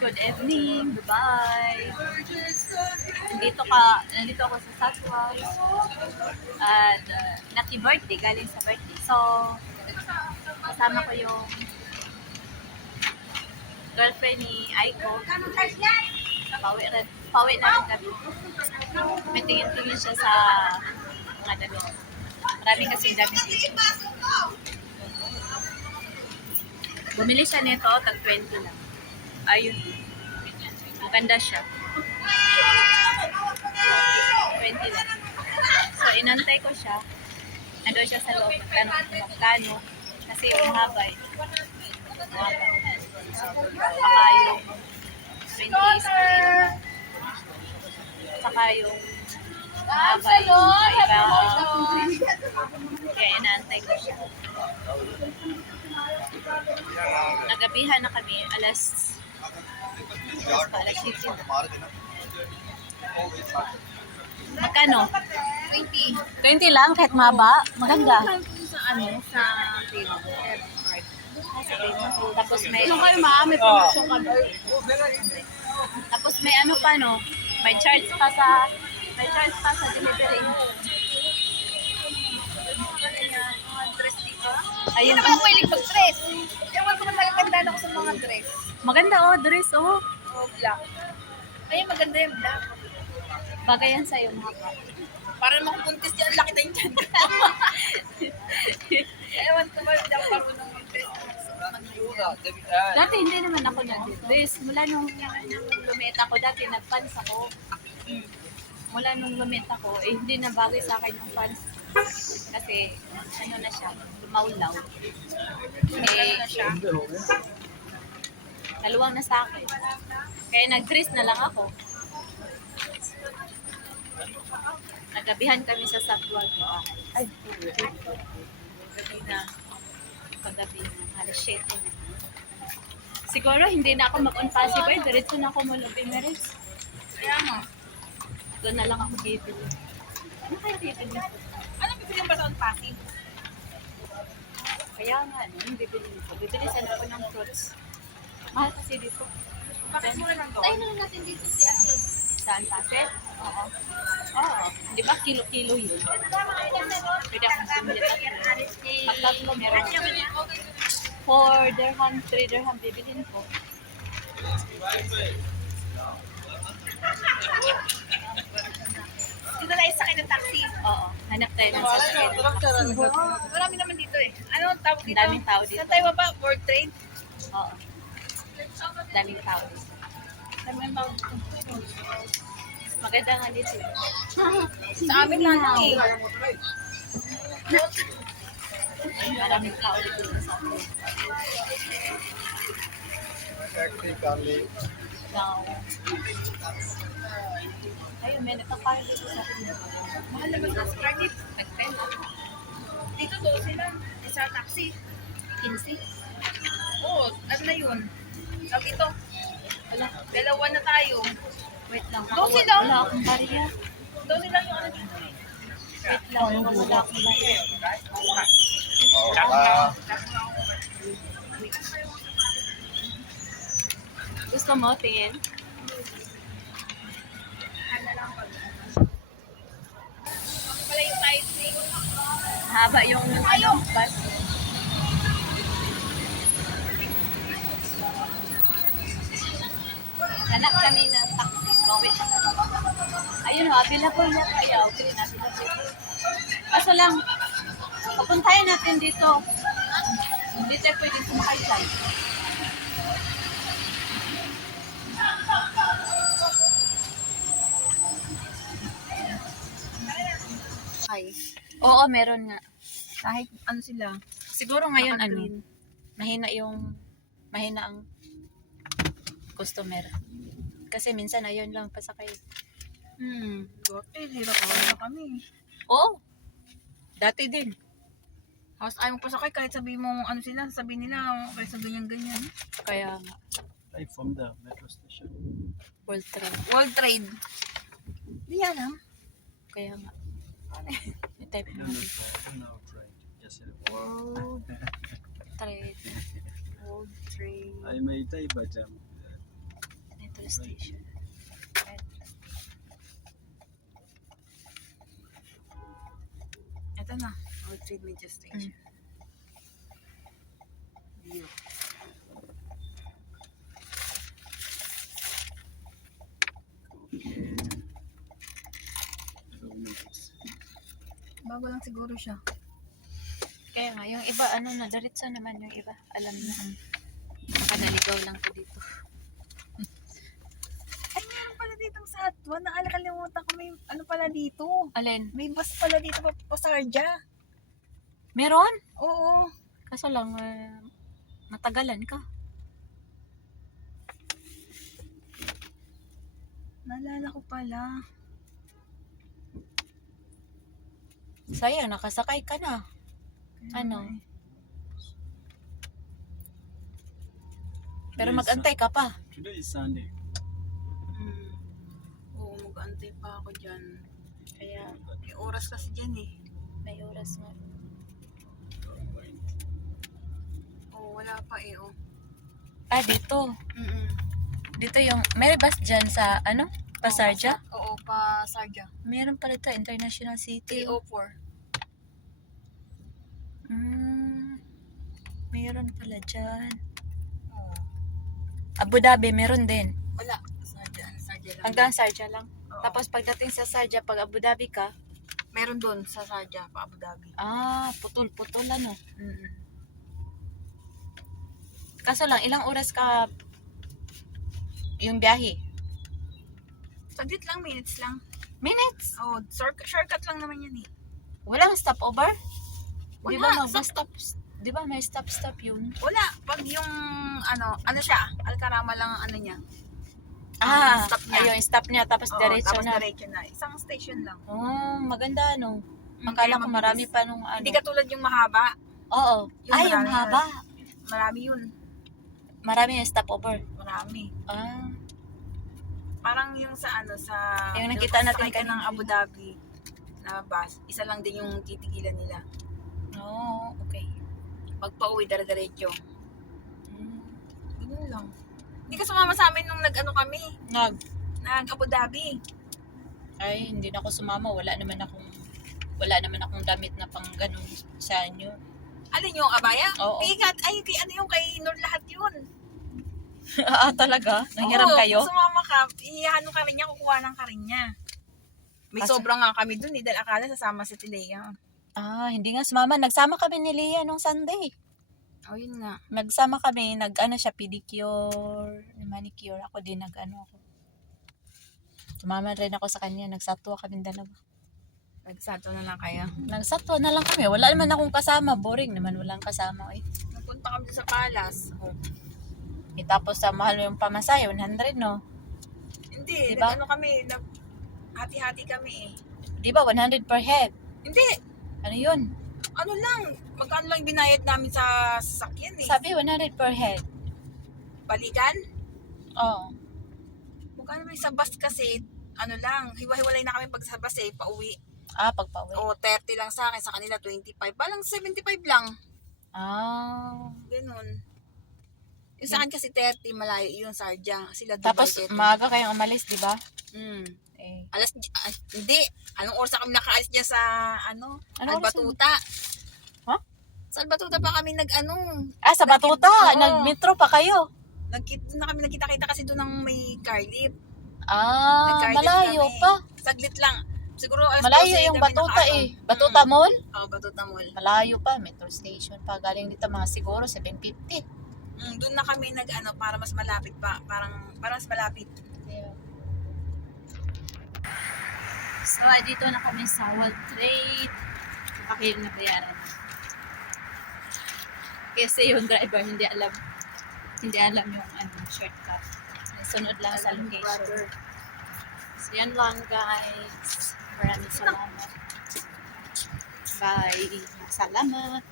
good evening, bye-bye. Nandito ako sa Southwest. At lucky birthday, galing sa birthday. So, kasama ko yung girlfriend ni Aiko. Pauwi na rin kami. May tingin-tingin siya sa mga dalo. Marami kasi dami dito. Bumili siya nito, tag 20 lang. Ayun. Maganda siya. 20 lang. So, inantay ko siya. Nandun siya sa loob. Magkano. Kasi yung haba eh. Saka yung 20 is saka yung haba yung iba. Kaya inaantay ko siya. Nagabihan na kami. Alas 7. Magkano? 20. 20 lang kahit mahaba. Maganda. Sa sa table. Tapos may May promotion ka ba? tapos may ano pa no? May charge pa sa delivery. Ayun. Hindi naman ako hilig mag-dress. Ewan ko naman maganda ako sa mga dress. Maganda oh, dress oh. Oh, black. Ay, maganda yung black. Bagay yan sa'yo mga ka. Para makupuntis dyan, laki na yung dyan. Ewan ko ba, hindi ako marunong mag-dress. Dati hindi naman ako nag-dress. Mula nung lumit ako, dati nag-pants ako. Mula nung lumit ako, hindi na bagay sa akin yung pants. Kasi, ano na siya, maulaw. Eh, na siya. naluwang na sa akin. Kaya nag-dress na lang ako. Nagabihan kami sa Sakwan. Ay, gabi na. Paggabi na. Alas 7 na. Siguro hindi na ako mag-on-possible. Diretso na ako mula Pimeres. Kaya nga. Doon na lang ako bibili. Ano kaya bibili? Ano bibili ba sa on-passing? Kaya nga, no, yung bibili ko. Bibili sana ako ng fruits. Mahal kasi dito. Bakit mura lang to? Tayo na lang natin dito si Ate. Saan paset? Oo. Oo. Di ba kilo-kilo yun? Pwede akong bumili tatlo. Pag tatlo meron. 4 dirham, 3 dirham bibilin ko. Dito tayo sakay ng taxi. Oo. Hanap tayo ng sasakyan ng taxi. Marami naman dito eh. Ano ang tawag dito? Daming tao dito. Saan tayo baba? World Trade? Oo. Daming tao dito. Daming tao dito. Maganda nga dito. Sa amin lang lang eh. Maraming tao dito sa akin. Now, ayun, may nagkakaroon dito sa akin. Mahal naman sa credit. Nag-pen. Dito 12 lang. Sa taxi. 15. Oo, ano na yun? Tawag ito. Wala. Dalawa na tayo. Wait lang. 12 lang. Wala akong barya. 12 lang yung ano dito eh. Wait lang. Wala akong barya. Gusto mo, tingin? Pala yung tayo eh. Haba yung ano, bus. Hanap kami ng taxi. Bawi siya. Ayun ho, available yan kaya. Okay na, available. Kaso lang, papuntahin natin dito. Hindi tayo pwede sumakay dyan. Ay. Oo, meron nga. Kahit ano sila. Siguro ngayon Naka-clean. mahina ang customer. Kasi minsan ayun lang pasakay. Hirap na kami. Oo. Dati din. Halos ayaw mo pasakay kahit sabihin mo ano sila, sabihin nila kahit sa ganyan-ganyan. Kaya nga. Right from the metro station. World Trade. World Trade. Hindi alam. Kaya nga. I-type No, mo. no, no, right. Yes, World Trade. World Trade. I may type, but station. Ito na. Old Trade Media Station. View. Bago lang siguro siya. Kaya nga, yung iba, ano na, diretso naman yung iba. Alam na. Baka naligaw lang ko dito. Ay, meron pala ditong sa Hatwa. Nakalimutan ko may ano pala dito. Alin? May bus pala dito pa Sarja. Meron? Oo. Kaso lang, matagalan ka. Naalala ko pala. Sayang, nakasakay ka na. Ano? Pero mag-antay ka pa. Today is Sunday. Oo, mag-antay pa ako dyan. Kaya, May oras kasi dyan eh. may oras nga. Oo, wala pa eh. Oh. Ah, dito. Mm-mm. Dito yung, may bus dyan sa, ano? Pasarja? Oo, pa Sarja. Meron pala ito, International City. 304. Meron pala dyan. Oo. Abu Dhabi, meron din. Wala. Sarja lang. Hanggang Sharjah lang. Oo. Tapos pagdating sa Sharjah, pag Abu Dhabi ka, meron doon sa Sarja, pa Abu Dhabi. putol-putol ano. Mm-mm. Kaso lang, ilang oras ka yung biyahe? Saglit lang, minutes lang. Minutes? Oo, shortcut lang naman yan eh. Walang stopover? Di ba Wala. mag-stop? Di ba may stop yun? Wala. Pag yung, ano siya, Alcarama lang ang ano niya. Stop stop niya. Ayun, stop niya, tapos Oo, diretso tapos na. diretso na. Isang station lang. Oh, maganda no. Kaya Akala ko mabilis. marami pa nung ano. Hindi katulad yung mahaba. Oo. Yung Yung marami haba. Marami yun. Marami yung stopover. Marami. Parang yung sa Yung nakita natin sakay ka ng kanina. Abu Dhabi na bus, isa lang din yung titigilan nila. Oh, okay. Pag pauwi, dire-diretso. Mm. Ganun lang. Hindi ka sumama sa amin nung kami, Nag, nag-Abu Dhabi. ay, hindi na ako sumama. Wala naman akong damit na pang ganun sa inyo. Alin yung abaya? Oo. Pigat. Ay, kay Nur lahat yun. Talaga? Nanghiram Oo, kayo? kung sumama ka, ihano ka rin niya, kukuha ng ka rin niya. May Kaso- sobrang nga kami dun, dahil akala sasama si Tilea. Hindi nga sumama. Nagsama kami ni Leah nung Sunday. Oh, yun nga. Nagsama kami, siya, pedicure, manicure. Ako din, ako. Sumama rin ako sa kanya. Nagsatwa kami dalawa. Nagsato na lang kaya. Nagsatwa na lang kami. Wala naman akong kasama. Boring naman. Walang kasama. Napunta kami sa Palas. Oh. Tapos sa mahal yung pamasaya, 100, no? Hindi, Diba? kami, hati-hati kami eh. Di ba? 100 per head. Hindi, Ano yun? ano lang, magkano lang binayad namin sa sasakyan eh. Sabi 100 per head. Balikan? Oo. Magkano ba sa bus kasi, lang, hiwa-hiwalay na kami pag sa bus eh, pauwi. Pagpawi. O, 30 lang sa akin, sa kanila 25. Balang 75 lang. Ganun. Yung sa akin kasi 30, malayo yun, Sarja. Sila Dubai. Tapos, 30. maaga kayong umalis, di ba? Hindi. Anong oras kami nakaalis dyan sa, Anong oras Albatuta. Ha? Sa Albatuta pa kami Sa Batuta. Oo. Nag-metro pa kayo. Nagkita-kita kasi doon ng may car lift. Malayo kami. pa. Saglit lang. Siguro Malayo yung Batuta Batuta Mall? Oo, Batuta Mall. Malayo pa. Metro station pa. Galing dito mga siguro 750. Doon na kami para mas malapit pa. Para mas malapit. So, dito na kami sa World Trade. Kapag yung nabayaran. Kasi yung driver hindi alam yung shortcut. Sunod lang sa location. So, yan lang guys. Maraming salamat. Bye. Salamat.